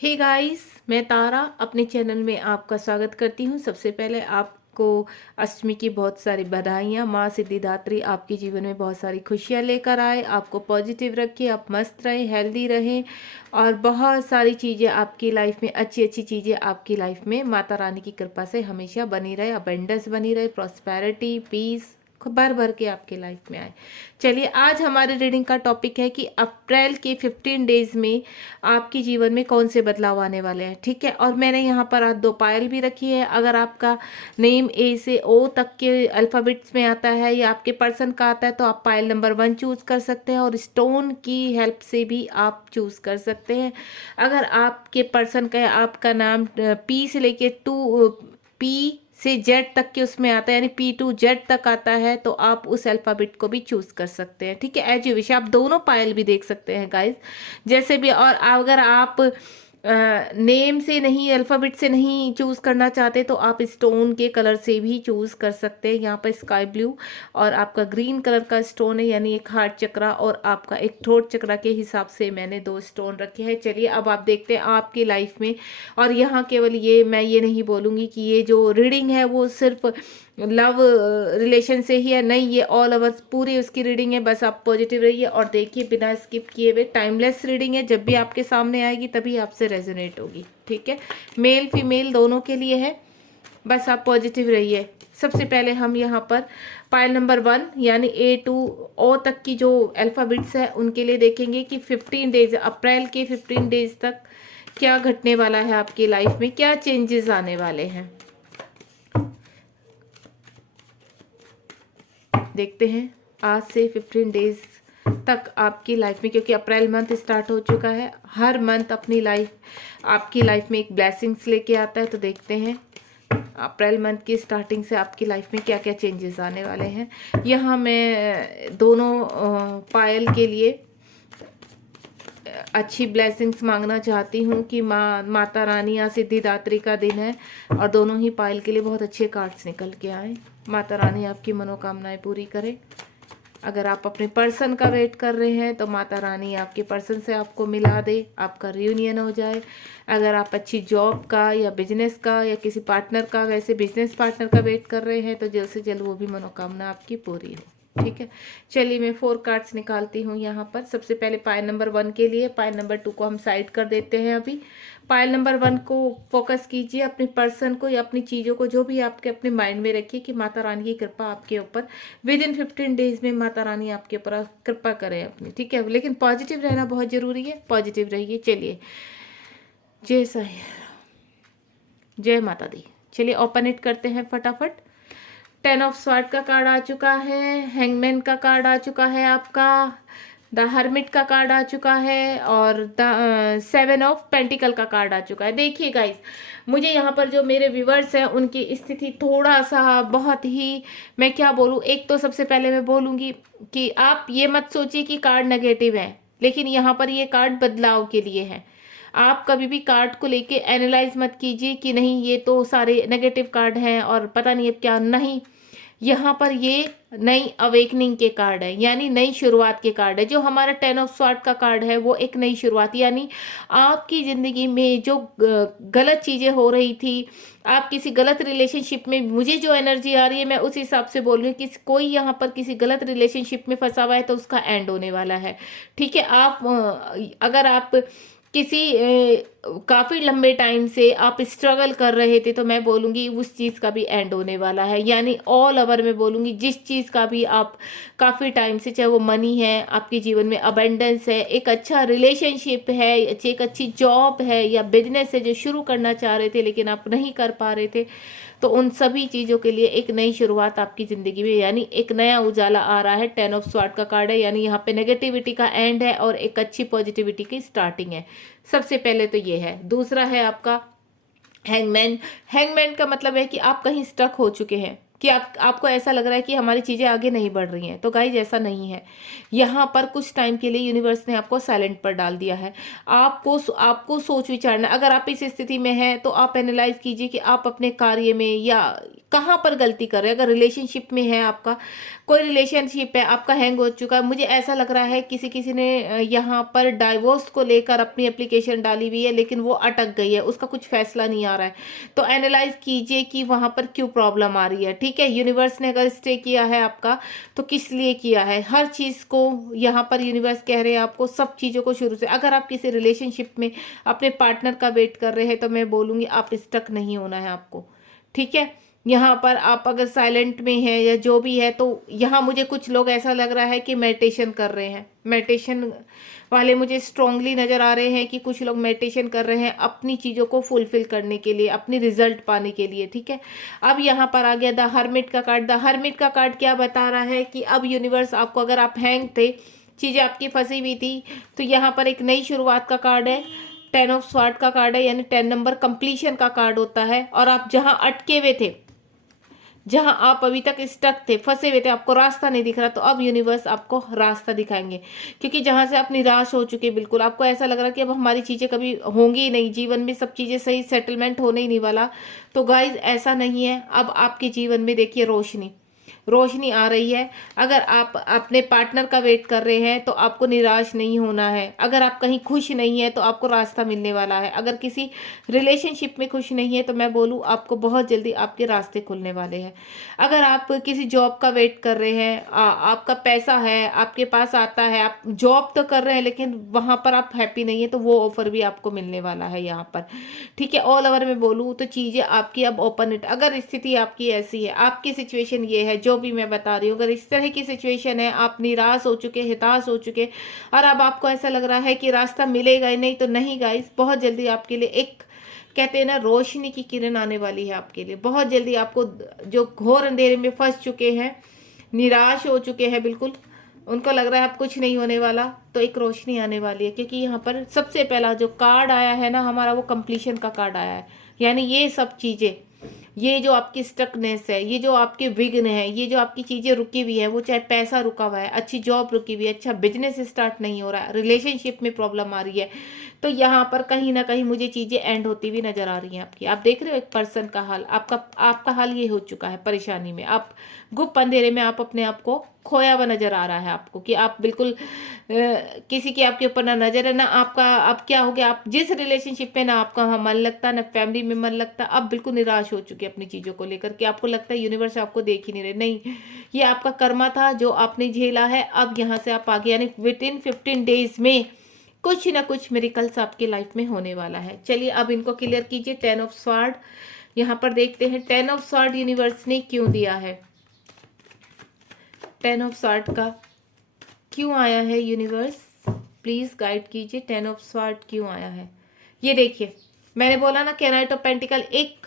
Hey guys, मैं तारा अपने channel में आपका स्वागत करती हूँ। सबसे पहले आपको अष्टमी की बहुत सारी बधाइयाँ। माँ सिद्धिदात्री आपके जीवन में बहुत सारी खुशियाँ लेकर आए, आपको पॉजिटिव रखे, आप मस्त रहें, हेल्दी रहें और बहुत सारी चीज़ें आपकी लाइफ में, अच्छी अच्छी चीज़ें आपकी लाइफ में माता रानी की कृपा से हमेशा बनी रहे, अबेंडेंस बनी रहे, प्रॉस्पेरिटी, पीस भर भर के आपके लाइफ में आए। चलिए, आज हमारे रीडिंग का टॉपिक है कि अप्रैल के 15 डेज में आपके जीवन में कौन से बदलाव आने वाले हैं। ठीक है, और मैंने यहाँ पर आज 2 पायल भी रखी है। अगर आपका नेम ए से ओ तक के अल्फ़ाबेट्स में आता है या आपके पर्सन का आता है तो आप पायल नंबर 1 चूज कर सकते हैं और स्टोन की हेल्प से भी आप चूज कर सकते हैं। अगर आपके पर्सन का आपका नाम पी से लेके पी से जेड तक के उसमें आता है, यानी पी टू जेड तक आता है, तो आप उस अल्फ़ाबेट को भी चूज कर सकते हैं। ठीक है, एज यू विश। आप दोनों पायल भी देख सकते हैं गाइस, जैसे भी। और अगर आप नेम से नहीं, अल्फ़ाबेट से नहीं चूज़ करना चाहते तो आप स्टोन के कलर से भी चूज़ कर सकते हैं। यहाँ पर स्काई ब्लू और आपका ग्रीन कलर का स्टोन है, यानी एक हार्ट चक्रा और आपका एक थ्रोट चक्रा के हिसाब से मैंने 2 स्टोन रखे हैं। चलिए, अब आप देखते हैं आपकी लाइफ में। और यहाँ केवल ये, मैं ये नहीं बोलूँगी कि ये जो रीडिंग है वो सिर्फ लव रिलेशन से ही है, नहीं, ये ऑल ओवर पूरी उसकी रीडिंग है। बस आप पॉजिटिव रहिए और देखिए बिना स्किप किए हुए। टाइमलेस रीडिंग है, जब भी आपके सामने आएगी तभी आपसे रेजोनेट होगी। ठीक है, मेल फीमेल दोनों के लिए है, बस आप पॉजिटिव रहिए। सबसे पहले हम यहाँ पर पायल नंबर 1 यानी ए टू ओ तक की जो अल्फ़ाबेट्स है उनके लिए देखेंगे कि 15 डेज, अप्रैल के 15 डेज तक क्या घटने वाला है आपकी लाइफ में, क्या चेंजेस आने वाले हैं। देखते हैं आज से 15 डेज तक आपकी लाइफ में, क्योंकि अप्रैल मंथ स्टार्ट हो चुका है। हर मंथ अपनी लाइफ, आपकी लाइफ में एक ब्लेसिंग्स लेके आता है। तो देखते हैं अप्रैल मंथ की स्टार्टिंग से आपकी लाइफ में क्या क्या चेंजेस आने वाले हैं। यहाँ मैं दोनों पायल के लिए अच्छी ब्लेसिंग्स मांगना चाहती हूँ कि माता रानी या सिद्धिदात्री का दिन है और दोनों ही पायल के लिए बहुत अच्छे कार्ड्स निकल के आए। माता रानी आपकी मनोकामनाएं पूरी करे। अगर आप अपने पर्सन का वेट कर रहे हैं तो माता रानी आपके पर्सन से आपको मिला दे, आपका रियूनियन हो जाए। अगर आप अच्छी जॉब का या बिजनेस का या किसी पार्टनर का, वैसे बिजनेस पार्टनर का वेट कर रहे हैं, तो जल्द से जल्द वो भी मनोकामना आपकी पूरी हो। ठीक है, चलिए मैं 4 कार्ड्स निकालती हूँ यहाँ पर। सबसे पहले पायल नंबर 1 के लिए, पायल नंबर 2 को हम साइड कर देते हैं अभी। पायल नंबर 1 को फोकस कीजिए, अपने पर्सन को या अपनी चीज़ों को, जो भी आपके अपने माइंड में रखिए कि माता रानी की कृपा आपके ऊपर विद इन 15 डेज में माता रानी आपके ऊपर कृपा करें अपनी। ठीक है, लेकिन पॉजिटिव रहना बहुत ज़रूरी है, पॉजिटिव रहिए। चलिए, जय साई, जय माता दी। चलिए ओपन इट करते हैं फटाफट। 10 ऑफ स्वॉर्ड का कार्ड आ चुका है, हैंगमैन का कार्ड आ चुका है आपका, द हर्मिट का कार्ड आ चुका है और द 7 ऑफ पेंटिकल का कार्ड आ चुका है। देखिए गाइस, मुझे यहाँ पर जो मेरे व्यूवर्स हैं उनकी स्थिति थोड़ा सा, बहुत ही, मैं क्या बोलूँ, एक तो सबसे पहले मैं बोलूँगी कि आप ये मत सोचिए कि कार्ड नेगेटिव है, लेकिन यहाँ पर ये कार्ड बदलाव के लिए है। आप कभी भी कार्ड को लेके एनालाइज मत कीजिए कि नहीं ये तो सारे नेगेटिव कार्ड हैं और पता नहीं अब क्या, नहीं। यहाँ पर ये नई अवेकनिंग के कार्ड है, यानी नई शुरुआत के कार्ड है। जो हमारा 10 ऑफ स्वॉर्ड का कार्ड है वो एक नई शुरुआत, यानी आपकी ज़िंदगी में जो गलत चीज़ें हो रही थी, आप किसी गलत रिलेशनशिप में, मुझे जो एनर्जी आ रही है मैं उस हिसाब से बोल रही हूँ कि कोई यहाँ पर किसी गलत रिलेशनशिप में फंसा हुआ है तो उसका एंड होने वाला है। ठीक है, आप अगर आप किसी काफ़ी लंबे टाइम से आप स्ट्रगल कर रहे थे तो मैं बोलूँगी उस चीज़ का भी एंड होने वाला है। यानी ऑल ओवर मैं बोलूँगी जिस चीज़ का भी आप काफ़ी टाइम से, चाहे वो मनी है, आपके जीवन में अबेंडेंस है, एक अच्छा रिलेशनशिप है, एक अच्छी जॉब है या बिजनेस है जो शुरू करना चाह रहे थे लेकिन आप नहीं कर पा रहे थे, तो उन सभी चीज़ों के लिए एक नई शुरुआत आपकी ज़िंदगी में, यानी एक नया उजाला आ रहा है। 10 ऑफ स्वॉर्ड का कार्ड है, यानी यहाँ पे नेगेटिविटी का एंड है और एक अच्छी पॉजिटिविटी की स्टार्टिंग है। सबसे पहले तो ये है। दूसरा है आपका हैंगमैन। हैंगमैन का मतलब है कि आप कहीं स्टक हो चुके हैं, कि आपको ऐसा लग रहा है कि हमारी चीज़ें आगे नहीं बढ़ रही हैं। तो गाइज ऐसा नहीं है, यहाँ पर कुछ टाइम के लिए यूनिवर्स ने आपको साइलेंट पर डाल दिया है। आपको सोच विचारना, अगर आप इस स्थिति में हैं तो आप एनालाइज कीजिए कि आप अपने कार्य में या कहाँ पर गलती कर रहे हैं। अगर रिलेशनशिप में है, आपका कोई रिलेशनशिप है आपका हैंग हो चुका है, मुझे ऐसा लग रहा है किसी किसी ने यहाँ पर डाइवोर्स को लेकर अपनी एप्लीकेशन डाली हुई है, लेकिन वो अटक गई है, उसका कुछ फैसला नहीं आ रहा है। तो एनालाइज कीजिए कि वहाँ पर क्यों प्रॉब्लम आ रही है। ठीक है, यूनिवर्स ने अगर स्टे किया है आपका तो किस लिए किया है, हर चीज़ को यहाँ पर यूनिवर्स कह रहे हैं आपको, सब चीज़ों को शुरू से। अगर आप किसी रिलेशनशिप में अपने पार्टनर का वेट कर रहे हैं तो मैं बोलूँगी आप स्टक नहीं होना है आपको। ठीक है, यहाँ पर आप अगर साइलेंट में है या जो भी है, तो यहाँ मुझे कुछ लोग ऐसा लग रहा है कि मेडिटेशन कर रहे हैं। मेडिटेशन वाले मुझे स्ट्रांगली नज़र आ रहे हैं कि कुछ लोग मेडिटेशन कर रहे हैं अपनी चीज़ों को फुलफिल करने के लिए, अपनी रिजल्ट पाने के लिए। ठीक है, अब यहाँ पर आ गया द हर्मिट का कार्ड। द हर्मिट का कार्ड क्या बता रहा है कि अब यूनिवर्स आपको, अगर आप हैंग थे, चीज़ें आपकी फंसी हुई थी, तो यहाँ पर एक नई शुरुआत का कार्ड है। 10 ऑफ स्वॉर्ड का कार्ड है, यानी 10 नंबर कंप्लीशन का कार्ड होता है। और आप जहाँ अटके हुए थे, जहां आप अभी तक स्टक थे, फंसे हुए थे, आपको रास्ता नहीं दिख रहा, तो अब यूनिवर्स आपको रास्ता दिखाएंगे। क्योंकि जहां से आप निराश हो चुके, बिल्कुल आपको ऐसा लग रहा है कि अब हमारी चीज़ें कभी होंगी ही नहीं, जीवन में सब चीज़ें सही सेटलमेंट होने ही नहीं वाला। तो गाइज ऐसा नहीं है, अब आपके जीवन में देखिए रोशनी रोशनी आ रही है। अगर आप अपने पार्टनर का वेट कर रहे हैं तो आपको निराश नहीं होना है। अगर आप कहीं खुश नहीं है तो आपको रास्ता मिलने वाला है। अगर किसी रिलेशनशिप में खुश नहीं है तो मैं बोलूँ आपको बहुत जल्दी आपके रास्ते खुलने वाले हैं। अगर आप किसी जॉब का वेट कर रहे हैं, आपका पैसा है आपके पास आता है, आप जॉब तो कर रहे हैं लेकिन वहाँ पर आप हैप्पी नहीं है, तो वो ऑफर भी आपको मिलने वाला है यहाँ पर। ठीक है, ऑल ओवर में बोलूँ तो चीज़ें आपकी अब ओपन इट। अगर स्थिति आपकी ऐसी है, आपकी सिचुएशन ये है जो भी मैं बता रही हूँ, अगर इस तरह की सिचुएशन है, आप निराश हो चुके, हताश हो चुके, और अब आपको ऐसा लग रहा है कि रास्ता मिलेगा ही नहीं, तो नहीं गाइस, बहुत जल्दी आपके लिए एक, कहते हैं ना, रोशनी की किरण आने वाली है आपके लिए। बहुत जल्दी आपको, जो घोर अंधेरे में फंस चुके हैं, निराश हो चुके हैं, बिल्कुल उनको लग रहा है अब कुछ नहीं होने वाला, तो एक रोशनी आने वाली है। क्योंकि यहाँ पर सबसे पहला जो कार्ड आया है ना हमारा, वो कंप्लीशन का कार्ड आया है। यानी ये सब चीज़ें, ये जो आपकी स्टकनेस है, ये जो आपके विघ्न है, ये जो आपकी चीज़ें रुकी हुई है, वो चाहे पैसा रुका हुआ है, अच्छी जॉब रुकी हुई है, अच्छा बिजनेस स्टार्ट नहीं हो रहा है, रिलेशनशिप में प्रॉब्लम आ रही है, तो यहाँ पर कहीं ना कहीं मुझे चीज़ें एंड होती हुई नजर आ रही हैं आपकी। आप देख रहे हो एक पर्सन का हाल, आपका हाल ये हो चुका है, परेशानी में आप, गुप्त अंधेरे में आप अपने आप को खोया हुआ नजर आ रहा है आपको, कि आप बिल्कुल किसी की आपके ऊपर ना नजर है, ना आपका, अब क्या हो गया, आप जिस रिलेशनशिप में ना आपका वहाँ मन लगता, ना फैमिली में मन लगता, अब बिल्कुल निराश हो चुके अपनी चीज़ों को लेकर के। आपको लगता है यूनिवर्स आपको देख ही नहीं रहे। नहीं, ये आपका कर्मा था जो आपने झेला है, अब यहाँ से आप आगे, यानी विद इन 15 डेज में कुछ ना कुछ मेरिकल्स आपकी लाइफ में होने वाला है। चलिए अब इनको क्लियर कीजिए। 10 ऑफ स्वॉर्ड, यहाँ पर देखते हैं 10 ऑफ स्वॉर्ड यूनिवर्स ने क्यों दिया है, 10 ऑफ स्वॉर्ड का क्यों आया है यूनिवर्स, प्लीज गाइड कीजिए। 10 ऑफ स्वॉर्ड क्यों आया है, ये देखिए, मैंने बोला ना कि नाइट ऑफ पेंटिकल, एक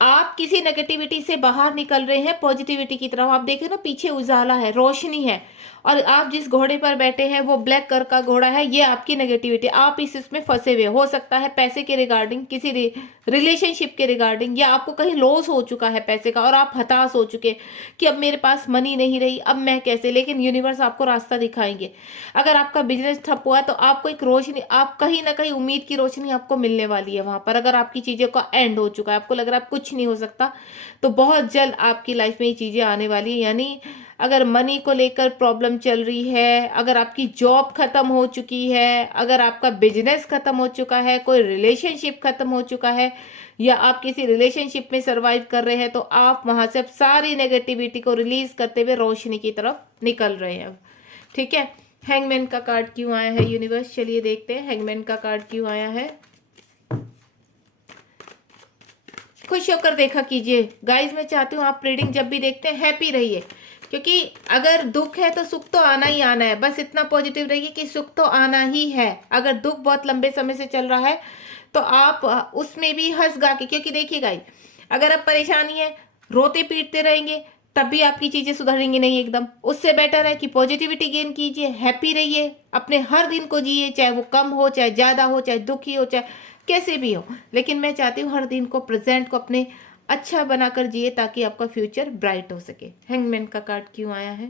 आप किसी नेगेटिविटी से बाहर निकल रहे हैं, पॉजिटिविटी की तरफ। आप देखें ना, पीछे उजाला है, रोशनी है, और आप जिस घोड़े पर बैठे हैं वो ब्लैक कलर का घोड़ा है, ये आपकी नेगेटिविटी। आप इसमें फंसे हुए हो सकता है पैसे के रिगार्डिंग, किसी रिलेशनशिप के रिगार्डिंग, या आपको कहीं लॉस हो चुका है पैसे का और आप हताश हो चुके कि अब मेरे पास मनी नहीं रही, अब मैं कैसे। लेकिन यूनिवर्स आपको रास्ता दिखाएंगे। अगर आपका बिजनेस ठप हुआ है तो आपको एक रोशनी, आप कहीं ना कहीं उम्मीद की रोशनी आपको मिलने वाली है वहां पर। अगर आपकी चीज़ों का एंड हो चुका है, आपको लग रहा है कुछ नहीं हो सकता, तो बहुत जल्द आपकी लाइफ में ये चीज़ें आने वाली है। यानी अगर मनी को लेकर प्रॉब्लम चल रही है, अगर आपकी जॉब खत्म हो चुकी है, अगर आपका बिजनेस खत्म हो चुका है, कोई रिलेशनशिप खत्म हो चुका है, या आप किसी रिलेशनशिप में सरवाइव कर रहे हैं, तो आप वहां से अब सारी नेगेटिविटी को रिलीज करते हुए रोशनी की तरफ निकल रहे हैं। ठीक है, हैंगमैन का कार्ड क्यों आया है यूनिवर्स, चलिए देखते हैं हैंगमैन का कार्ड क्यों आया है। खुश होकर देखा कीजिए गाइज, मैं चाहती हूँ आप रीडिंग जब भी देखते हैं हैप्पी रहिए, क्योंकि अगर दुख है तो सुख तो आना ही आना है। बस इतना पॉजिटिव रहिए कि सुख तो आना ही है। अगर दुख बहुत लंबे समय से चल रहा है तो आप उसमें भी हंस गा के, क्योंकि देखिए गाइज, अगर आप परेशानी है, रोते पीटते रहेंगे, तब भी आपकी चीजें सुधरेंगी नहीं एकदम। उससे बेटर है कि पॉजिटिविटी गेन कीजिए, हैप्पी रहिए, अपने हर दिन को जिए, चाहे वो कम हो, चाहे ज्यादा हो, चाहे दुखी हो, चाहे कैसे भी हो। लेकिन मैं चाहती हूँ हर दिन को, प्रेजेंट को अपने अच्छा बनाकर जिए, ताकि आपका फ्यूचर ब्राइट हो सके। हैंगमैन का कार्ड क्यों आया है,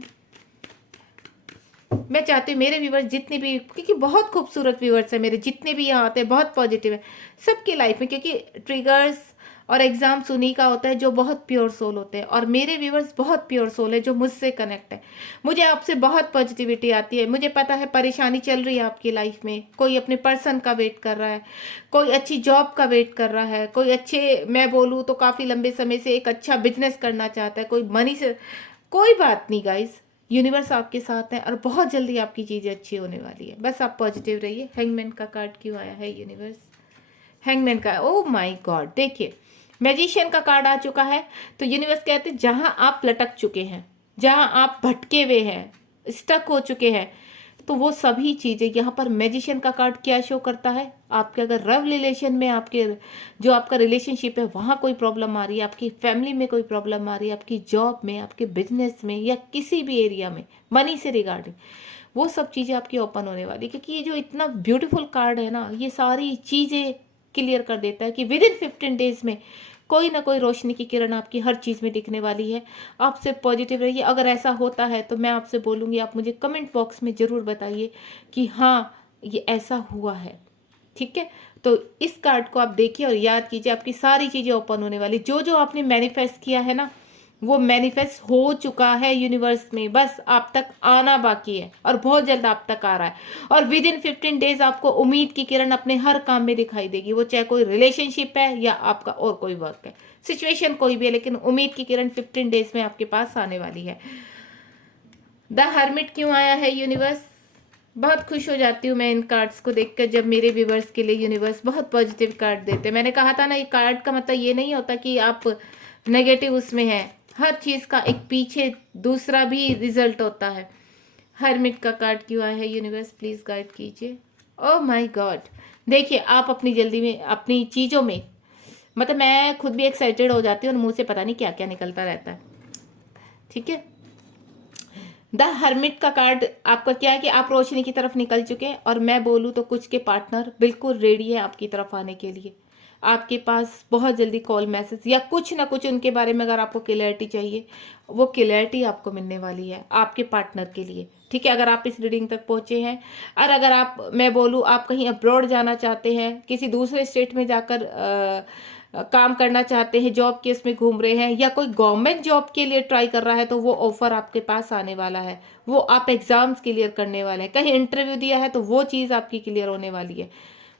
मैं चाहती हूँ मेरे व्यूवर्स जितने भी, क्योंकि बहुत खूबसूरत व्यूवर्स है मेरे, जितने भी यहाँ आते हैं बहुत पॉजिटिव है सबकी लाइफ में, क्योंकि ट्रिगर्स और एग्जाम्स उन्हीं का होता है जो बहुत प्योर सोल होते हैं, और मेरे व्यूवर्स बहुत प्योर सोल है जो मुझसे कनेक्ट है। मुझे आपसे बहुत पॉजिटिविटी आती है। मुझे पता है परेशानी चल रही है आपकी लाइफ में, कोई अपने पर्सन का वेट कर रहा है, कोई अच्छी जॉब का वेट कर रहा है, कोई अच्छे, मैं बोलूँ तो काफ़ी लंबे समय से एक अच्छा बिजनेस करना चाहता है, कोई मनी से। कोई बात नहीं गाइस, यूनिवर्स आपके साथ है और बहुत जल्दी आपकी चीज़ें अच्छी होने वाली है। बस आप पॉजिटिव रहिए। हैंगमैन का कार्ड क्यों आया है यूनिवर्स? हैंगमैन का, ओ माय गॉड, देखिए मैजिशियन का कार्ड आ चुका है। तो यूनिवर्स कहते हैं जहां आप लटक चुके हैं, जहां आप भटके हुए हैं, स्टक हो चुके हैं, तो वो सभी चीज़ें यहाँ पर मैजिशियन का कार्ड क्या शो करता है। आपके अगर लव रिलेशन में, आपके जो आपका रिलेशनशिप है वहाँ कोई प्रॉब्लम आ रही है, आपकी फैमिली में कोई प्रॉब्लम आ रही है, आपकी जॉब में, आपके बिजनेस में, या किसी भी एरिया में मनी से रिगार्डिंग, वो सब चीज़ें आपकी ओपन होने वाली। क्योंकि ये जो इतना ब्यूटीफुल कार्ड है ना, ये सारी चीज़ें क्लियर कर देता है कि विद इन 15 डेज में कोई ना कोई रोशनी की किरण आपकी हर चीज़ में दिखने वाली है। आप सिर्फ पॉजिटिव रहिए। अगर ऐसा होता है तो मैं आपसे बोलूँगी, आप मुझे कमेंट बॉक्स में ज़रूर बताइए कि हाँ ये ऐसा हुआ है। ठीक है, तो इस कार्ड को आप देखिए और याद कीजिए, आपकी सारी चीज़ें ओपन होने वाली। जो जो आपने मैनिफेस्ट किया है ना, वो मैनिफेस्ट हो चुका है यूनिवर्स में, बस आप तक आना बाकी है और बहुत जल्द आप तक आ रहा है। और विद इन 15 डेज आपको उम्मीद की किरण अपने हर काम में दिखाई देगी, वो चाहे कोई रिलेशनशिप है या आपका और कोई वर्क है, सिचुएशन कोई भी है, लेकिन उम्मीद की किरण 15 डेज में आपके पास आने वाली है। द हर्मिट क्यों आया है यूनिवर्स? बहुत खुश हो जाती हूँ मैं इन कार्ड्स को देखकर, जब मेरे व्यूवर्स के लिए यूनिवर्स बहुत पॉजिटिव कार्ड देते हैं। मैंने कहा था ना, ये कार्ड का मतलब ये नहीं होता कि आप नेगेटिव उसमें हैं, हर चीज़ का एक पीछे दूसरा भी रिजल्ट होता है। हर्मिट का कार्ड क्यों आया है यूनिवर्स? प्लीज़ गाइड कीजिए। ओह माय गॉड, देखिए आप अपनी जल्दी में, अपनी चीज़ों में, मतलब मैं खुद भी एक्साइटेड हो जाती हूँ और मुंह से पता नहीं क्या क्या निकलता रहता है। ठीक है, द हर्मिट का कार्ड आपका क्या है कि आप रोशनी की तरफ निकल चुके हैं, और मैं बोलूँ तो कुछ के पार्टनर बिल्कुल रेडी है आपकी तरफ आने के लिए। आपके पास बहुत जल्दी कॉल, मैसेज या कुछ ना कुछ उनके बारे में अगर आपको क्लैरिटी चाहिए, वो क्लैरिटी आपको मिलने वाली है आपके पार्टनर के लिए। ठीक है, अगर आप इस रीडिंग तक पहुंचे हैं, और अगर आप, मैं बोलूँ आप कहीं अब्रॉड जाना चाहते हैं, किसी दूसरे स्टेट में जाकर काम करना चाहते हैं, जॉब के उसमें घूम रहे हैं, या कोई गवर्नमेंट जॉब के लिए ट्राई कर रहा है, तो वो ऑफर आपके पास आने वाला है। वो आप एग्जाम्स क्लियर करने वाले हैं, कहीं इंटरव्यू दिया है तो वो चीज़ आपकी क्लियर होने वाली है।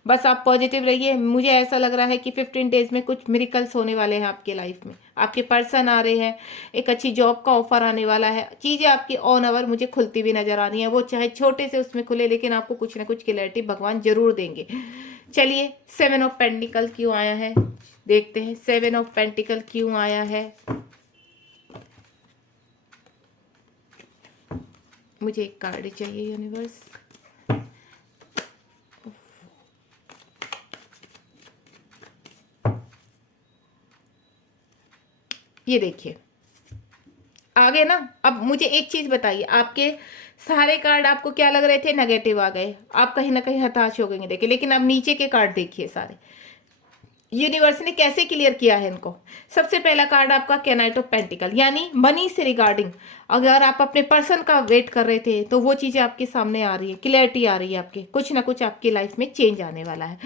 बस आप पॉजिटिव रहिए। मुझे ऐसा लग रहा है कि 15 डेज में कुछ मिरेकल्स होने वाले हैं आपके लाइफ में। आपके पर्सन आ रहे हैं, एक अच्छी जॉब का ऑफर आने वाला है, चीज़ें आपकी ऑन अवर मुझे खुलती भी नजर आ रही हैं। वो चाहे छोटे से उसमें खुले, लेकिन आपको कुछ ना कुछ क्लैरिटी भगवान जरूर देंगे। चलिए, 7 ऑफ पेंटिकल क्यों आया है देखते हैं। 7 ऑफ पेंटिकल क्यों आया है? मुझे एक कार्ड चाहिए यूनिवर्स। ये देखिए आगे ना। अब मुझे एक चीज बताइए, आपके सारे कार्ड आपको क्या लग रहे थे? नेगेटिव आ गए, आप कहीं ना कहीं हताश हो गए। देखिए, लेकिन अब नीचे के कार्ड देखिए, सारे यूनिवर्स ने कैसे क्लियर किया है इनको। सबसे पहला कार्ड आपका कैनाइट ऑफ पेंटिकल, यानी मनी से रिगार्डिंग अगर आप अपने पर्सन का वेट कर रहे थे, तो वो चीज़ें आपके सामने आ रही है, क्लियरिटी आ रही है, आपके कुछ ना कुछ आपकी लाइफ में चेंज आने वाला है।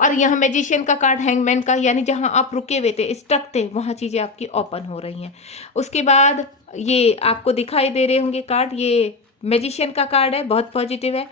और यहाँ मैजिशियन का कार्ड, हैंगमैन का, यानी जहाँ आप रुके हुए थे, स्टक थे, वहाँ चीज़ें आपकी ओपन हो रही हैं। उसके बाद ये आपको दिखाई दे रहे होंगे कार्ड, ये मैजिशियन का कार्ड है, बहुत पॉजिटिव है।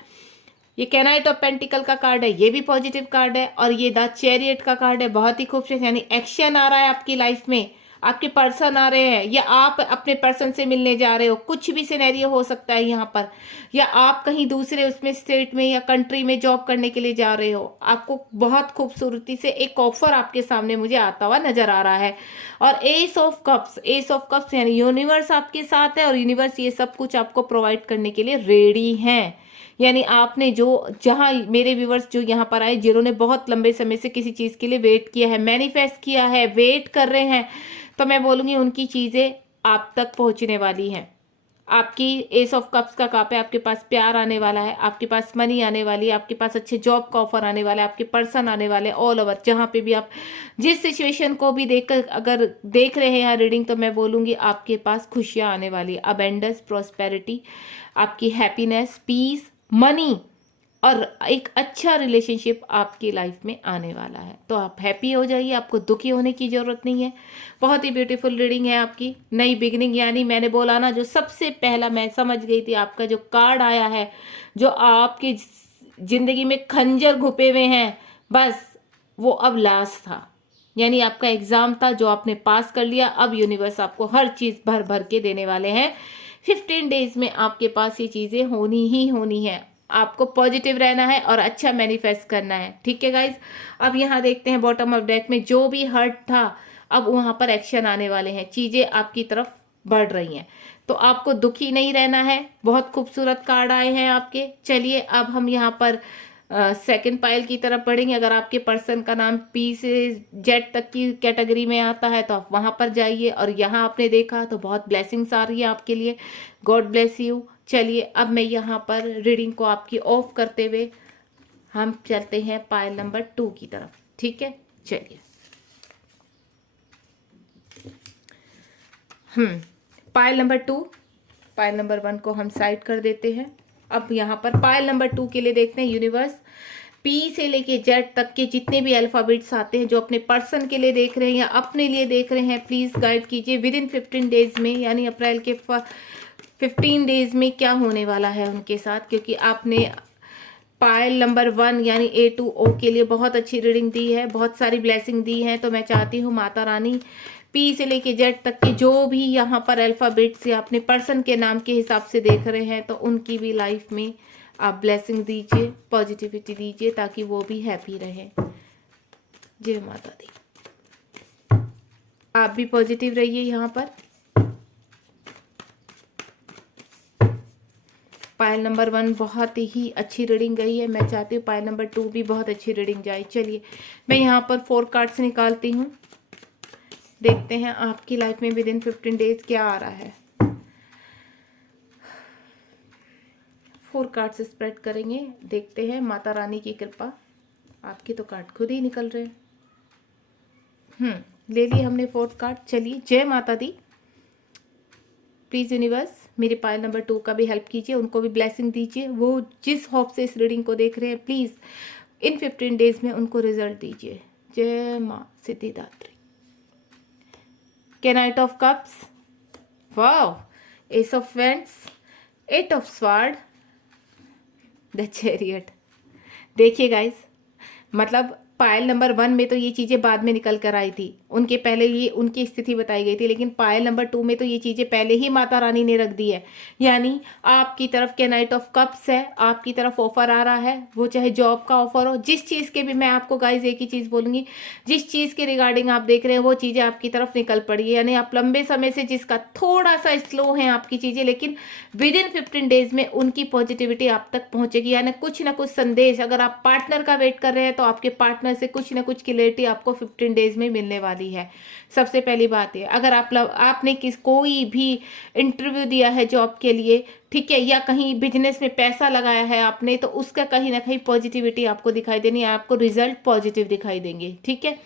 ये कैनाइट ऑफ पेंटिकल का कार्ड है, ये भी पॉजिटिव कार्ड है। और ये द चैरियट का कार्ड है, बहुत ही खूबसूरत, यानी एक्शन आ रहा है आपकी लाइफ में, आपके पर्सन आ रहे हैं, या आप अपने पर्सन से मिलने जा रहे हो, कुछ भी सिनेरियो हो सकता है यहाँ पर, या आप कहीं दूसरे उसमें स्टेट में या कंट्री में जॉब करने के लिए जा रहे हो। आपको बहुत खूबसूरती से एक ऑफर आपके सामने मुझे आता हुआ नजर आ रहा है। और S of cups, S of cups यानी यूनिवर्स आपके साथ है, और यूनिवर्स ये सब कुछ आपको प्रोवाइड करने के लिए रेडी है। यानी आपने जो, जहाँ मेरे व्यूवर्स जो यहाँ पर आए, जिन्होंने बहुत लंबे समय से किसी चीज़ के लिए वेट किया है, मैनिफेस्ट किया है, वेट कर रहे हैं, तो मैं बोलूँगी उनकी चीज़ें आप तक पहुँचने वाली हैं। आपकी एस ऑफ कप्स का कप है, आपके पास प्यार आने वाला है, आपके पास मनी आने वाली है, आपके पास अच्छे जॉब का ऑफर आने वाला है, आपके पर्सन आने वाले, ऑल ओवर जहाँ पे भी आप जिस सिचुएशन को भी देखकर अगर देख रहे हैं यहाँ रीडिंग, तो मैं बोलूँगी आपके पास खुशियाँ आने वाली, अबेंडेंस, प्रॉस्पेरिटी, आपकी हैप्पीनेस, पीस, मनी, और एक अच्छा रिलेशनशिप आपकी लाइफ में आने वाला है। तो आप हैप्पी हो जाइए, आपको दुखी होने की ज़रूरत नहीं है। बहुत ही ब्यूटीफुल रीडिंग है आपकी। नई बिगनिंग, यानी मैंने बोला ना, जो सबसे पहला मैं समझ गई थी, आपका जो कार्ड आया है, जो आपकी ज़िंदगी में खंजर घुपे हुए हैं, बस वो अब लास्ट था। यानी आपका एग्ज़ाम था जो आपने पास कर लिया। अब यूनिवर्स आपको हर चीज़ भर भर के देने वाले हैं। 15 डेज में आपके पास ये चीज़ें होनी ही होनी है। आपको पॉजिटिव रहना है और अच्छा मैनिफेस्ट करना है। ठीक है गाइज, अब यहाँ देखते हैं बॉटम ऑफ डेक में जो भी हर्ट था, अब वहाँ पर एक्शन आने वाले हैं, चीज़ें आपकी तरफ बढ़ रही हैं। तो आपको दुखी नहीं रहना है। बहुत खूबसूरत कार्ड आए हैं आपके। चलिए अब हम यहाँ पर सेकंड पाइल की तरफ बढ़ेंगे। अगर आपके पर्सन का नाम पी से जेड तक की कैटेगरी में आता है तो आप वहाँ पर जाइए। और यहाँ आपने देखा तो बहुत ब्लेसिंग्स आ रही है आपके लिए। God bless you. चलिए अब मैं यहाँ पर रीडिंग को आपकी ऑफ करते हुए हम चलते हैं पाइल नंबर 2 की तरफ। ठीक है, चलिए। पाइल नंबर 2, पाइल नंबर 1 को हम साइड कर देते हैं। अब यहाँ पर पाइल नंबर 2 के लिए देखते हैं यूनिवर्स पी से लेके जेड तक के जितने भी अल्फ़ाबेट्स आते हैं, जो अपने पर्सन के लिए देख रहे हैं या अपने लिए देख रहे हैं, प्लीज़ गाइड कीजिए विद इन 15 डेज में, यानी अप्रैल के 15 डेज में क्या होने वाला है उनके साथ। क्योंकि आपने पायल नंबर 1 यानी A to O के लिए बहुत अच्छी रीडिंग दी है, बहुत सारी ब्लेसिंग दी है। तो मैं चाहती हूँ माता रानी पी से लेके जेड तक के जो भी यहाँ पर अल्फ़ाबेट्स या अपने पर्सन के नाम के हिसाब से देख रहे हैं, तो उनकी भी लाइफ में आप ब्लेसिंग दीजिए, पॉजिटिविटी दीजिए, ताकि वो भी हैप्पी रहे। जय माता दी। आप भी पॉजिटिव रहिए। यहाँ पर पायल नंबर 1 बहुत ही अच्छी रीडिंग गई है। मैं चाहती हूँ पायल नंबर 2 भी बहुत अच्छी रीडिंग जाए। चलिए मैं यहाँ पर 4 कार्ड्स निकालती हूँ। देखते हैं आपकी लाइफ में विद इन 15 डेज क्या आ रहा है। 4 कार्ड्स स्प्रेड करेंगे, देखते हैं माता रानी की कृपा। आपके तो कार्ड खुद ही निकल रहे हैं। ले लिए हमने 4th कार्ड। चलिए जय माता दी। प्लीज़ यूनिवर्स मेरे पायल नंबर 2 का भी हेल्प कीजिए, उनको भी ब्लेसिंग दीजिए। वो जिस होप से इस रीडिंग को देख रहे हैं, प्लीज़ इन 15 डेज में उनको रिजल्ट दीजिए। जय माँ Siddhidatri. Night of cups, wow, S of vents, 8 of sword, the chariot. देखिए गाइस, मतलब पायल नंबर 1 में तो ये चीज़ें बाद में निकल कर आई थी, उनके पहले ये उनकी स्थिति बताई गई थी। लेकिन पायल नंबर 2 में तो ये चीज़ें पहले ही माता रानी ने रख दी है। यानी आपकी तरफ के नाइट ऑफ कप्स है, आपकी तरफ ऑफर आ रहा है, वो चाहे जॉब का ऑफर हो, जिस चीज़ के भी। मैं आपको गाइज एक ही चीज़ बोलूँगी, जिस चीज़ के रिगार्डिंग आप देख रहे हैं वो चीज़ें आपकी तरफ निकल पड़ी है। यानी आप लंबे समय से जिसका थोड़ा सा स्लो है आपकी चीज़ें, लेकिन विद इन 15 डेज में उनकी पॉजिटिविटी आप तक पहुंचेगी। यानी कुछ ना कुछ संदेश, अगर आप पार्टनर का वेट कर रहे हैं तो आपके पार्टनर से कुछ ना कुछ क्लियरिटी आपको 15 डेज में मिलने वाली है। सबसे पहली बात है, अगर आपने कोई भी इंटरव्यू दिया है जॉब के लिए, ठीक है, या कहीं बिजनेस में पैसा लगाया है आपने, तो उसका कहीं ना कहीं पॉजिटिविटी आपको दिखाई देनी है, आपको रिजल्ट पॉजिटिव दिखाई देंगे। ठीक है,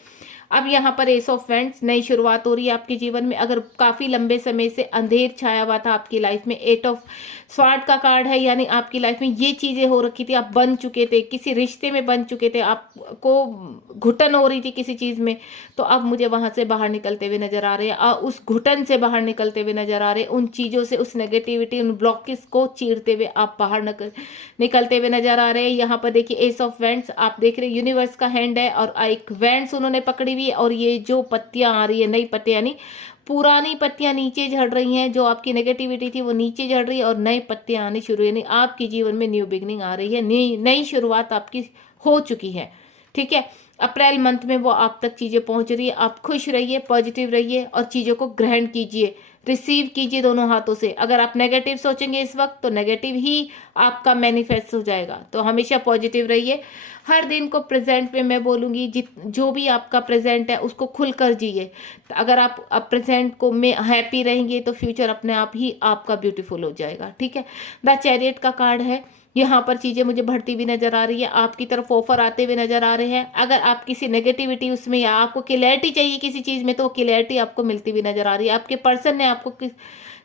अब यहाँ पर एस ऑफ वेंट्स, नई शुरुआत हो रही है आपके जीवन में। अगर काफ़ी लंबे समय से अंधेर छाया हुआ था आपकी लाइफ में, 8 ऑफ स्वार्ड का कार्ड है। यानी आपकी लाइफ में ये चीज़ें हो रखी थी, आप बन चुके थे, किसी रिश्ते में बन चुके थे, आपको घुटन हो रही थी किसी चीज़ में, तो अब मुझे वहाँ से बाहर निकलते हुए नजर आ रहे हैं। उस घुटन से बाहर निकलते हुए नजर आ रहे हैं, उन चीज़ों से, उस नेगेटिविटी, उन ब्लॉकेज को चीरते हुए आप बाहर निकलते हुए नजर आ रहे हैं। यहाँ पर देखिए एस ऑफ वेंट्स, आप देख रहे हैं यूनिवर्स का हैंड है और एक वेंट्स उन्होंने पकड़ी हुई है। और ये जो पत्तियां आ रही है, नई पत्तियां, यानी पुरानी पत्तियां नीचे झड़ रही हैं, जो आपकी नेगेटिविटी थी वो नीचे झड़ रही है और नई पत्तियां आनी शुरू, यानी आपके जीवन में न्यू बिगनिंग आ रही है, नई शुरुआत आपकी हो चुकी है। ठीक है, अप्रैल मंथ में वो आप तक चीज़ें पहुंच रही है। आप खुश रहिए, पॉजिटिव रहिए और चीज़ों को ग्रहण कीजिए, रिसीव कीजिए दोनों हाथों से। अगर आप नेगेटिव सोचेंगे इस वक्त, तो नेगेटिव ही आपका मैनिफेस्ट हो जाएगा। तो हमेशा पॉजिटिव रहिए। हर दिन को प्रेजेंट में मैं बोलूँगी, जो भी आपका प्रेजेंट है उसको खुलकर जिए। अगर आप प्रेजेंट को में हैप्पी रहेंगे तो फ्यूचर अपने आप ही आपका ब्यूटीफुल हो जाएगा। ठीक है, द चैरियट का कार्ड है। यहाँ पर चीज़ें मुझे बढ़ती हुई नजर आ रही है, आपकी तरफ ऑफर आते हुए नजर आ रहे हैं। अगर आप किसी नेगेटिविटी उसमें, या आपको क्लैरिटी चाहिए किसी चीज़ में, तो क्लैरिटी आपको मिलती हुई नजर आ रही है। आपके पर्सन ने आपको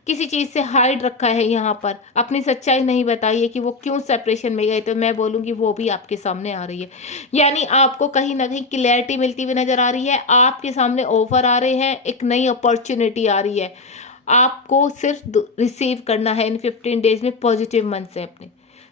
किसी चीज़ से हाइड रखा है यहाँ पर, अपनी सच्चाई नहीं बताई है कि वो क्यों सेपरेशन में गए, तो मैं बोलूँगी वो भी आपके सामने आ रही है। यानी आपको कहीं न कहीं क्लैरिटी मिलती हुई नज़र आ रही है, आपके सामने ऑफ़र आ रहे हैं, एक नई अपॉर्च्युनिटी आ रही है। आपको सिर्फ़ द रिसीव करना है इन 15 डेज़ में पॉज़िटिव मन से अपने।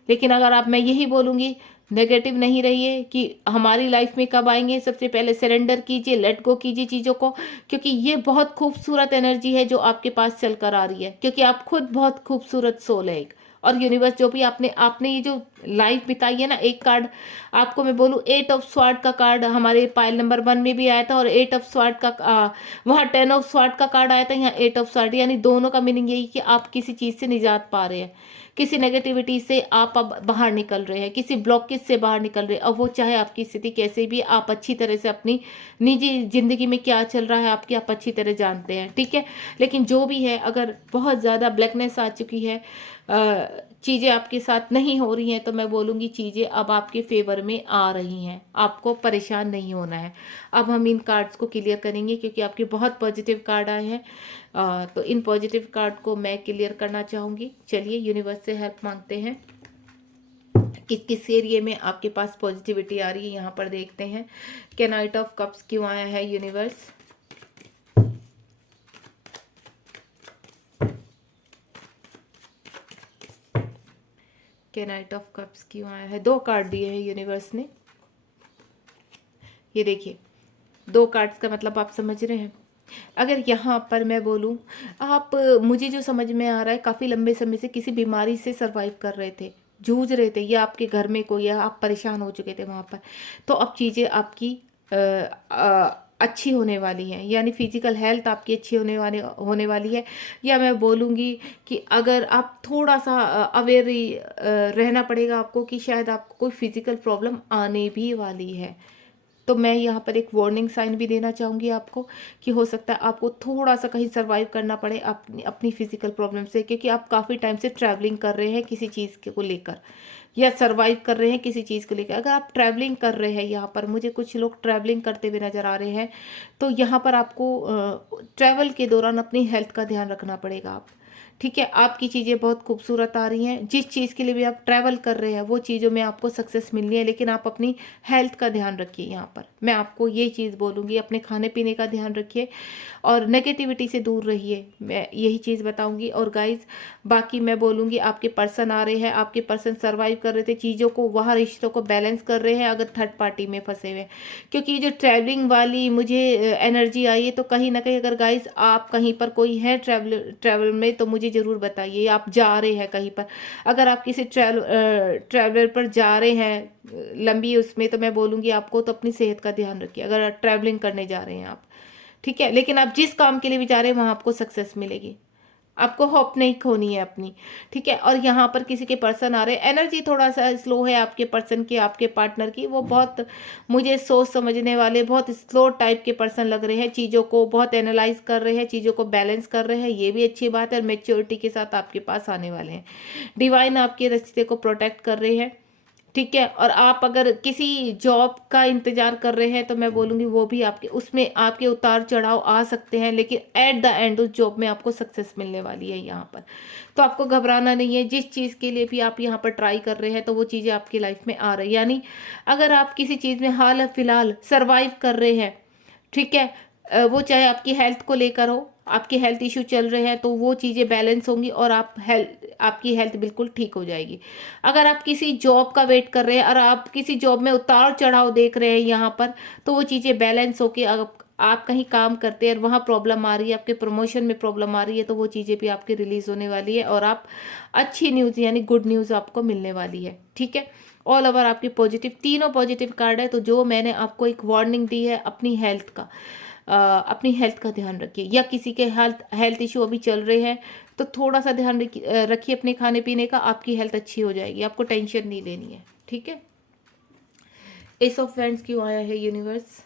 लेकिन अगर आप मैं यही बोलूँगी, नेगेटिव नहीं रहिए कि हमारी लाइफ में कब आएँगे, सबसे पहले सरेंडर कीजिए, लेट गो कीजिए चीज़ों को, क्योंकि ये बहुत खूबसूरत एनर्जी है जो आपके पास चल कर आ रही है, क्योंकि आप खुद बहुत खूबसूरत सोल है एक। और यूनिवर्स जो भी आपने आपने ये जो लाइफ बिताई है ना, एक कार्ड आपको मैं बोलूँ, 8 ऑफ स्वॉर्ड का कार्ड हमारे पाइल नंबर 1 में भी आया था, और 8 ऑफ स्वॉर्ड का वहाँ 10 ऑफ स्वॉर्ड का कार्ड आया था, यहाँ 8 ऑफ स्वॉर्ड, यानी दोनों का मीनिंग यही कि आप किसी चीज़ से निजात पा रहे हैं, किसी नेगेटिविटी से आप अब बाहर निकल रहे हैं, किसी ब्लॉकेज से बाहर निकल रहे हैं। अब वो चाहे आपकी स्थिति कैसे भी, आप अच्छी तरह से अपनी निजी ज़िंदगी में क्या चल रहा है आपकी, आप अच्छी तरह जानते हैं, ठीक है। लेकिन जो भी है, अगर बहुत ज़्यादा ब्लैकनेस आ चुकी है, चीज़ें आपके साथ नहीं हो रही हैं, तो मैं बोलूँगी चीज़ें अब आपके फेवर में आ रही हैं, आपको परेशान नहीं होना है। अब हम इन कार्ड्स को क्लियर करेंगे क्योंकि आपके बहुत पॉजिटिव कार्ड आए हैं। तो इन पॉजिटिव कार्ड को मैं क्लियर करना चाहूँगी। चलिए यूनिवर्स से हेल्प मांगते हैं, किस किस एरिए में आपके पास पॉजिटिविटी आ रही है, यहाँ पर देखते हैं। क्या नाइट ऑफ कप्स क्यों आया है यूनिवर्स? क्या नाइट ऑफ कप्स क्यों आया है? 2 कार्ड दिए हैं यूनिवर्स ने, ये देखिए 2 कार्ड्स का मतलब आप समझ रहे हैं। अगर यहाँ पर मैं बोलूँ, आप मुझे जो समझ में आ रहा है, काफ़ी लंबे समय से किसी बीमारी से सर्वाइव कर रहे थे, जूझ रहे थे, या आपके घर में कोई, या आप परेशान हो चुके थे वहाँ पर, तो अब चीज़ें आपकी अच्छी होने वाली हैं, यानी फिजिकल हेल्थ आपकी अच्छी होने वाली है। या मैं बोलूँगी कि अगर आप थोड़ा सा अवेयर रहना पड़ेगा आपको कि शायद आपको कोई फिजिकल प्रॉब्लम आने भी वाली है। तो मैं यहाँ पर एक वार्निंग साइन भी देना चाहूँगी आपको कि हो सकता है आपको थोड़ा सा कहीं सर्वाइव करना पड़े अपनी अपनी फिजिकल प्रॉब्लम से, क्योंकि आप काफ़ी टाइम से ट्रैवलिंग कर रहे हैं किसी चीज़ को लेकर, या सर्वाइव कर रहे हैं किसी चीज़ को लेकर। अगर आप ट्रैवलिंग कर रहे हैं, यहाँ पर मुझे कुछ लोग ट्रैवलिंग करते हुए नज़र आ रहे हैं, तो यहाँ पर आपको ट्रैवल के दौरान अपनी हेल्थ का ध्यान रखना पड़ेगा आप, ठीक है। आपकी चीज़ें बहुत खूबसूरत आ रही हैं, जिस चीज़ के लिए भी आप ट्रैवल कर रहे हैं वो चीज़ों में आपको सक्सेस मिलनी है, लेकिन आप अपनी हेल्थ का ध्यान रखिए। यहाँ पर मैं आपको ये चीज़ बोलूँगी, अपने खाने पीने का ध्यान रखिए और नेगेटिविटी से दूर रहिए, मैं यही चीज़ बताऊँगी। और गाइज़, बाकी मैं बोलूँगी, आपके पर्सन आ रहे हैं, आपके पर्सन सर्वाइव कर रहे थे चीज़ों को, वहाँ रिश्तों को बैलेंस कर रहे हैं अगर थर्ड पार्टी में फंसे हुए, क्योंकि ये जो ट्रैवलिंग वाली मुझे एनर्जी आई है, तो कहीं ना कहीं अगर गाइस आप कहीं पर कोई है ट्रैवल में, तो मुझे ज़रूर बताइए आप जा रहे हैं कहीं पर। अगर आप किसी ट्रैवलर पर जा रहे हैं लंबी उसमें, तो मैं बोलूँगी आपको तो अपनी सेहत का ध्यान रखिए अगर ट्रैवलिंग करने जा रहे हैं आप, ठीक है। लेकिन आप जिस काम के लिए भी जा रहे हैं वहाँ आपको सक्सेस मिलेगी, आपको होप नहीं खोनी है अपनी, ठीक है। और यहाँ पर किसी के पर्सन आ रहे हैं, एनर्जी थोड़ा सा स्लो है आपके पर्सन की, आपके पार्टनर की, वो बहुत मुझे सोच समझने वाले, बहुत स्लो टाइप के पर्सन लग रहे हैं, चीज़ों को बहुत एनालाइज कर रहे हैं, चीज़ों को बैलेंस कर रहे हैं, ये भी अच्छी बात है। और मेच्योरिटी के साथ आपके पास आने वाले हैं, डिवाइन आपके रिश्ते को प्रोटेक्ट कर रहे हैं, ठीक है। और आप अगर किसी जॉब का इंतजार कर रहे हैं, तो मैं बोलूँगी वो भी आपके, उसमें आपके उतार चढ़ाव आ सकते हैं, लेकिन एट द एंड उस जॉब में आपको सक्सेस मिलने वाली है यहाँ पर। तो आपको घबराना नहीं है, जिस चीज़ के लिए भी आप यहाँ पर ट्राई कर रहे हैं, तो वो चीज़ें आपकी लाइफ में आ रही है। यानी अगर आप किसी चीज़ में हाल फिलहाल सर्वाइव कर रहे हैं, ठीक है, वो चाहे आपकी हेल्थ को लेकर हो, आपके हेल्थ इशू चल रहे हैं, तो वो चीज़ें बैलेंस होंगी और आपकी हेल्थ बिल्कुल ठीक हो जाएगी। अगर आप किसी जॉब का वेट कर रहे हैं और आप किसी जॉब में उतार चढ़ाव देख रहे हैं यहाँ पर, तो वो चीज़ें बैलेंस होके, आप कहीं काम करते हैं और वहाँ प्रॉब्लम आ रही है, आपके प्रमोशन में प्रॉब्लम आ रही है, तो वो चीज़ें भी आपकी रिलीज होने वाली है और आप अच्छी न्यूज़ यानी गुड न्यूज़ आपको मिलने वाली है, ठीक है। ऑल ओवर आपकी पॉजिटिव, तीनों पॉजिटिव कार्ड है। तो जो मैंने आपको एक वार्निंग दी है अपनी हेल्थ का, अपनी हेल्थ का ध्यान रखिए, या किसी के हेल्थ इशू अभी चल रहे हैं, तो थोड़ा सा ध्यान रखिए अपने खाने पीने का, आपकी हेल्थ अच्छी हो जाएगी, आपको टेंशन नहीं लेनी है, ठीक है। एस ऑफ वैंड्स क्यों आया है यूनिवर्स?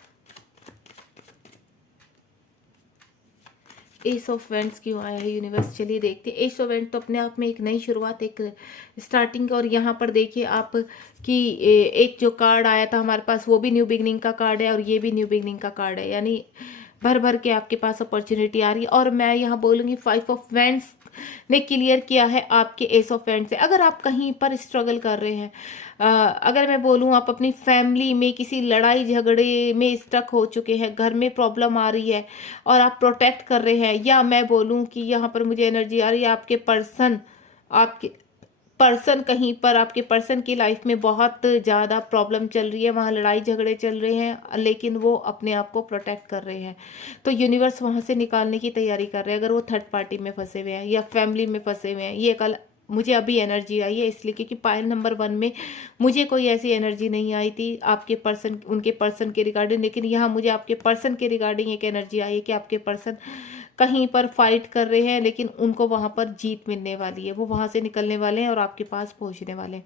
एस ऑफ वैंड्स क्यों आया है यूनिवर्स? चलिए देखते हैं। एस ऑफ वैंड तो अपने आप में एक नई शुरुआत, एक स्टार्टिंग, और यहाँ पर देखिए आप कि एक जो कार्ड आया था हमारे पास, वो भी न्यू बिगनिंग का कार्ड है और ये भी न्यू बिगनिंग का कार्ड है, यानी भर भर के आपके पास अपॉर्चुनिटी आ रही है। और मैं यहाँ बोलूँगी 5 ऑफ वैंड्स ने क्लियर किया है आपके एस ऑफ एंड से। अगर आप कहीं पर स्ट्रगल कर रहे हैं, अगर मैं बोलूँ आप अपनी फैमिली में किसी लड़ाई झगड़े में स्टक हो चुके हैं, घर में प्रॉब्लम आ रही है और आप प्रोटेक्ट कर रहे हैं, या मैं बोलूँ कि यहाँ पर मुझे एनर्जी आ रही है आपके पर्सन कहीं पर आपके पर्सन की लाइफ में बहुत ज़्यादा प्रॉब्लम चल रही है, वहाँ लड़ाई झगड़े चल रहे हैं, लेकिन वो अपने आप को प्रोटेक्ट कर रहे हैं, तो यूनिवर्स वहाँ से निकालने की तैयारी कर रहे हैं। अगर वो थर्ड पार्टी में फंसे हुए हैं या फैमिली में फंसे हुए हैं, ये कल मुझे अभी एनर्जी आई है, इसलिए क्योंकि पायल नंबर 1 में मुझे कोई ऐसी एनर्जी नहीं आई थी आपके पर्सन उनके पर्सन के रिगार्डिंग, लेकिन यहाँ मुझे आपके पर्सन के रिगार्डिंग एक एनर्जी आई है कि आपके पर्सन कहीं पर फाइट कर रहे हैं, लेकिन उनको वहाँ पर जीत मिलने वाली है, वो वहाँ से निकलने वाले हैं और आपके पास पहुँचने वाले हैं।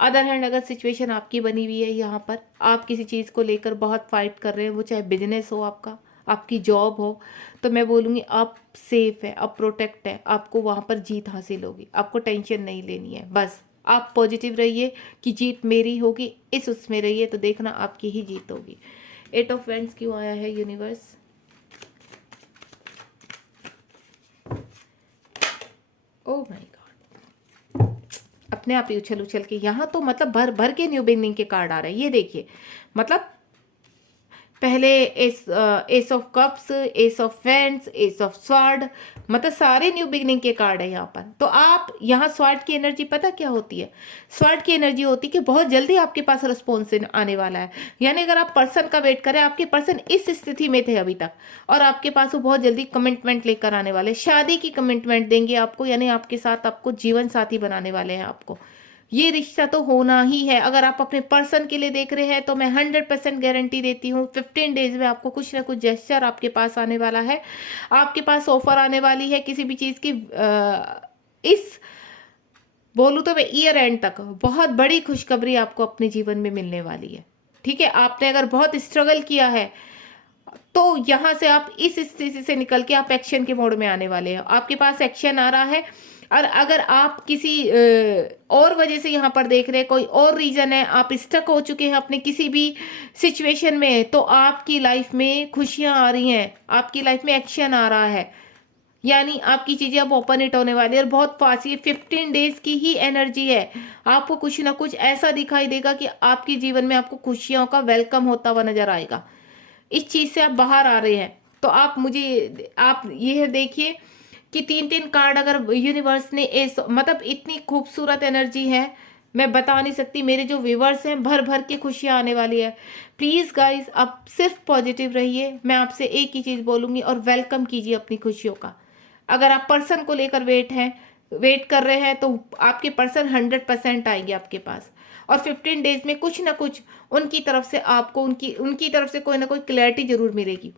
अदर हैंड अगर सिचुएशन आपकी बनी हुई है, यहाँ पर आप किसी चीज़ को लेकर बहुत फाइट कर रहे हैं, वो चाहे बिजनेस हो आपका, आपकी जॉब हो, तो मैं बोलूँगी आप सेफ है, आप प्रोटेक्ट है, आपको वहाँ पर जीत हासिल होगी, आपको टेंशन नहीं लेनी है। बस आप पॉजिटिव रहिए कि जीत मेरी होगी, इस उसमें रहिए तो देखना आपकी ही जीत होगी। 8 ऑफ वैंड्स क्यों आया है यूनिवर्स? ओ माय गॉड, अपने आप ही उछल उछल के यहाँ तो मतलब भर भर के न्यू बिगनिंग के कार्ड आ रहे हैं। ये देखिए, मतलब पहले S of cups, S of wands, S of sword, मतलब सारे न्यू बिगनिंग के कार्ड है यहाँ पर। तो आप यहाँ स्वॉर्ड की एनर्जी पता क्या होती है? स्वॉर्ड की एनर्जी होती है कि बहुत जल्दी आपके पास रिस्पॉन्स आने वाला है। यानी अगर आप पर्सन का वेट करें, आपके पर्सन इस स्थिति में थे अभी तक और आपके पास वो बहुत जल्दी कमिटमेंट लेकर आने वाले, शादी की कमिटमेंट देंगे आपको, यानी आपके साथ आपको जीवन साथी बनाने वाले हैं आपको। ये रिश्ता तो होना ही है। अगर आप अपने पर्सन के लिए देख रहे हैं तो मैं 100% गारंटी देती हूँ 15 डेज में आपको कुछ ना कुछ जेस्चर आपके पास आने वाला है, आपके पास ऑफर आने वाली है किसी भी चीज़ की। इस बोलूँ तो मैं ईयर एंड तक बहुत बड़ी खुशखबरी आपको अपने जीवन में मिलने वाली है। ठीक है, आपने अगर बहुत स्ट्रगल किया है तो यहाँ से आप इस स्थिति से निकल के आप एक्शन के मोड में आने वाले हैं, आपके पास एक्शन आ रहा है। और अगर आप किसी और वजह से यहाँ पर देख रहे हैं, कोई और रीज़न है, आप स्टक हो चुके हैं अपने किसी भी सिचुएशन में, तो आपकी लाइफ में खुशियाँ आ रही हैं, आपकी लाइफ में एक्शन आ रहा है, यानी आपकी चीज़ें अब ओपन इट होने वाली है और बहुत फास्ट। ये 15 डेज की ही एनर्जी है, आपको कुछ ना कुछ ऐसा दिखाई देगा कि आपके जीवन में आपको खुशियों का वेलकम होता हुआ नजर आएगा। इस चीज़ से आप बाहर आ रहे हैं तो आप ये देखिए कि 3-3 कार्ड अगर यूनिवर्स ने मतलब इतनी खूबसूरत एनर्जी है, मैं बता नहीं सकती। मेरे जो व्यूवर्स हैं भर भर के खुशियाँ आने वाली है। प्लीज़ गाइस, आप सिर्फ पॉजिटिव रहिए, मैं आपसे एक ही चीज़ बोलूँगी, और वेलकम कीजिए अपनी खुशियों का। अगर आप पर्सन को लेकर वेट कर रहे हैं तो आपके पर्सन 100% आएंगे आपके पास, और 15 डेज में कुछ ना कुछ उनकी तरफ से आपको उनकी तरफ से कोई ना कोई क्लैरिटी जरूर मिलेगी।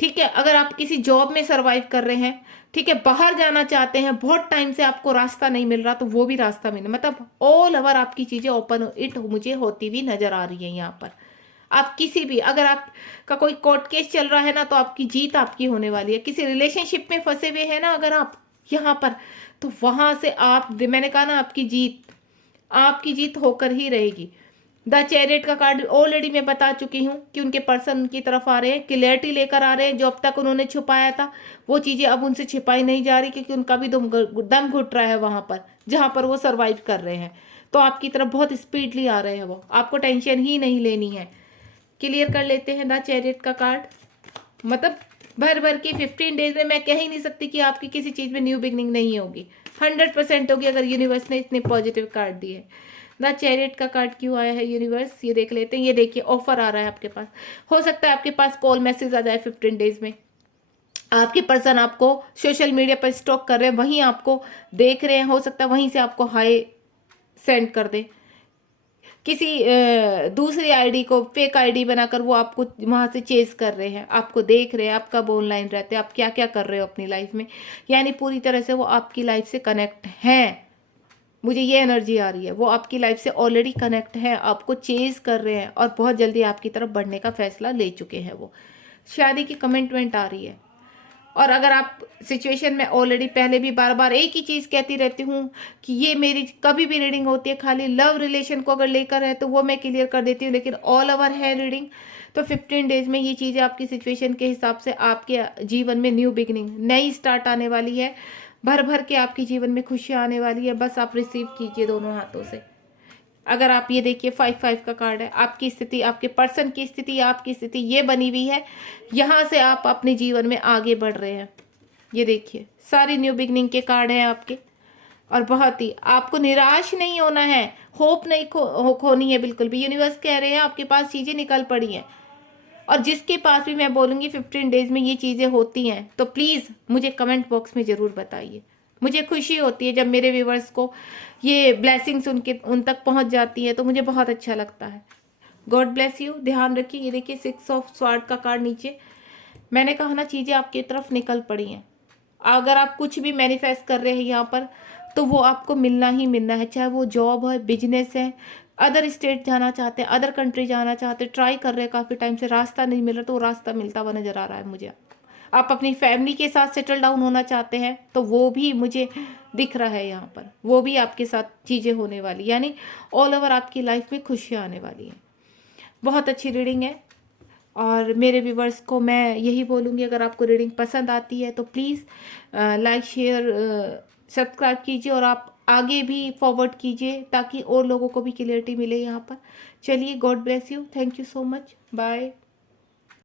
ठीक है, अगर आप किसी जॉब में सरवाइव कर रहे हैं, ठीक है, बाहर जाना चाहते हैं, बहुत टाइम से आपको रास्ता नहीं मिल रहा, तो वो भी रास्ता मिले, मतलब ऑल ओवर आपकी चीज़ें ओपन इट मुझे होती हुई नजर आ रही है। यहाँ पर आप किसी भी, अगर आपका कोई कोर्ट केस चल रहा है ना, तो आपकी जीत आपकी होने वाली है। किसी रिलेशनशिप में फंसे हुए हैं ना अगर आप यहाँ पर, तो वहाँ से मैंने कहा ना, आपकी जीत होकर ही रहेगी। द चैरियट का कार्ड ऑलरेडी मैं बता चुकी हूँ कि उनके पर्सन उनकी तरफ आ रहे हैं, क्लैरिटी लेकर आ रहे हैं। जो अब तक उन्होंने छुपाया था वो चीज़ें अब उनसे छिपाई नहीं जा रही, क्योंकि उनका भी दम घुट रहा है वहाँ पर जहाँ पर वो सर्वाइव कर रहे हैं। तो आपकी तरफ बहुत स्पीडली आ रहे हैं वो, आपको टेंशन ही नहीं लेनी है। क्लियर कर लेते हैं द चैरियट का कार्ड, मतलब भर भर के 15 डेज में मैं कह ही नहीं सकती कि आपकी किसी चीज़ में न्यू बिगनिंग नहीं होगी, 100% होगी अगर यूनिवर्स ने इतने पॉजिटिव कार्ड दिए। द चैरियट का कार्ड क्यों आया है यूनिवर्स, ये देख लेते हैं। ये देखिए, ऑफर आ रहा है आपके पास, हो सकता है आपके पास कॉल मैसेज आ जाए 15 डेज में। आपके पर्सन आपको सोशल मीडिया पर स्टॉक कर रहे हैं, वहीं आपको देख रहे हैं, हो सकता है वहीं से आपको हाई सेंड कर दे। किसी दूसरी आईडी को फेक आईडी बनाकर वो आपको वहाँ से चेज कर रहे हैं, आपको देख रहे हैं, आप कब ऑनलाइन रहते हैं, आप क्या क्या कर रहे हो अपनी लाइफ में, यानी पूरी तरह से वो आपकी लाइफ से कनेक्ट हैं। मुझे ये एनर्जी आ रही है, वो आपकी लाइफ से ऑलरेडी कनेक्ट है, आपको चेज कर रहे हैं और बहुत जल्दी आपकी तरफ बढ़ने का फैसला ले चुके हैं। वो शादी की कमिटमेंट आ रही है। और अगर आप सिचुएशन में ऑलरेडी, पहले भी बार बार एक ही चीज़ कहती रहती हूँ कि ये मेरी कभी भी रीडिंग होती है, खाली लव रिलेशन को अगर लेकर है तो वो मैं क्लियर कर देती हूँ, लेकिन ऑल ओवर है रीडिंग। तो 15 डेज में ये चीज़ें आपकी सिचुएशन के हिसाब से आपके जीवन में न्यू बिगिनिंग, नई स्टार्ट आने वाली है। भर भर के आपके जीवन में खुशियाँ आने वाली है, बस आप रिसीव कीजिए दोनों हाथों से। अगर आप ये देखिए 5-5 का कार्ड है, आपकी स्थिति, आपके पर्सन की स्थिति, आपकी स्थिति ये बनी हुई है, यहाँ से आप अपने जीवन में आगे बढ़ रहे हैं। ये देखिए सारी न्यू बिगनिंग के कार्ड हैं आपके, और बहुत ही आपको निराश नहीं होना है, होप नहीं खोनी है बिल्कुल भी। यूनिवर्स कह रहे हैं आपके पास चीज़ें निकल पड़ी हैं, और जिसके पास भी मैं बोलूँगी 15 डेज में ये चीज़ें होती हैं तो प्लीज़ मुझे कमेंट बॉक्स में ज़रूर बताइए। मुझे खुशी होती है जब मेरे व्यूवर्स को ये ब्लेसिंग्स उन तक पहुंच जाती है, तो मुझे बहुत अच्छा लगता है। God bless you. ध्यान रखिए, ये देखिए 6 ऑफ स्वॉर्ड का कार्ड नीचे। मैंने कहा ना चीज़ें आपकी तरफ निकल पड़ी हैं। अगर आप कुछ भी मैनिफेस्ट कर रहे हैं यहाँ पर, तो वो आपको मिलना ही मिलना है, चाहे वो जॉब है, बिजनेस है, अदर स्टेट जाना चाहते हैं, अदर कंट्री जाना चाहते हैं, ट्राई कर रहे हैं काफ़ी टाइम से, रास्ता नहीं मिल रहा, तो वो रास्ता मिलता हुआ नज़र आ रहा है मुझे। आप अपनी फैमिली के साथ सेटल डाउन होना चाहते हैं तो वो भी मुझे दिख रहा है यहाँ पर, वो भी आपके साथ चीज़ें होने वाली, यानी ऑल ओवर आपकी लाइफ में खुशियाँ आने वाली हैं। बहुत अच्छी रीडिंग है, और मेरे व्यूवर्स को मैं यही बोलूँगी, अगर आपको रीडिंग पसंद आती है तो प्लीज़ लाइक शेयर सब्सक्राइब कीजिए, और आप आगे भी फॉरवर्ड कीजिए ताकि और लोगों को भी क्लियरिटी मिले यहाँ पर। चलिए, god bless you, thank you so much, bye.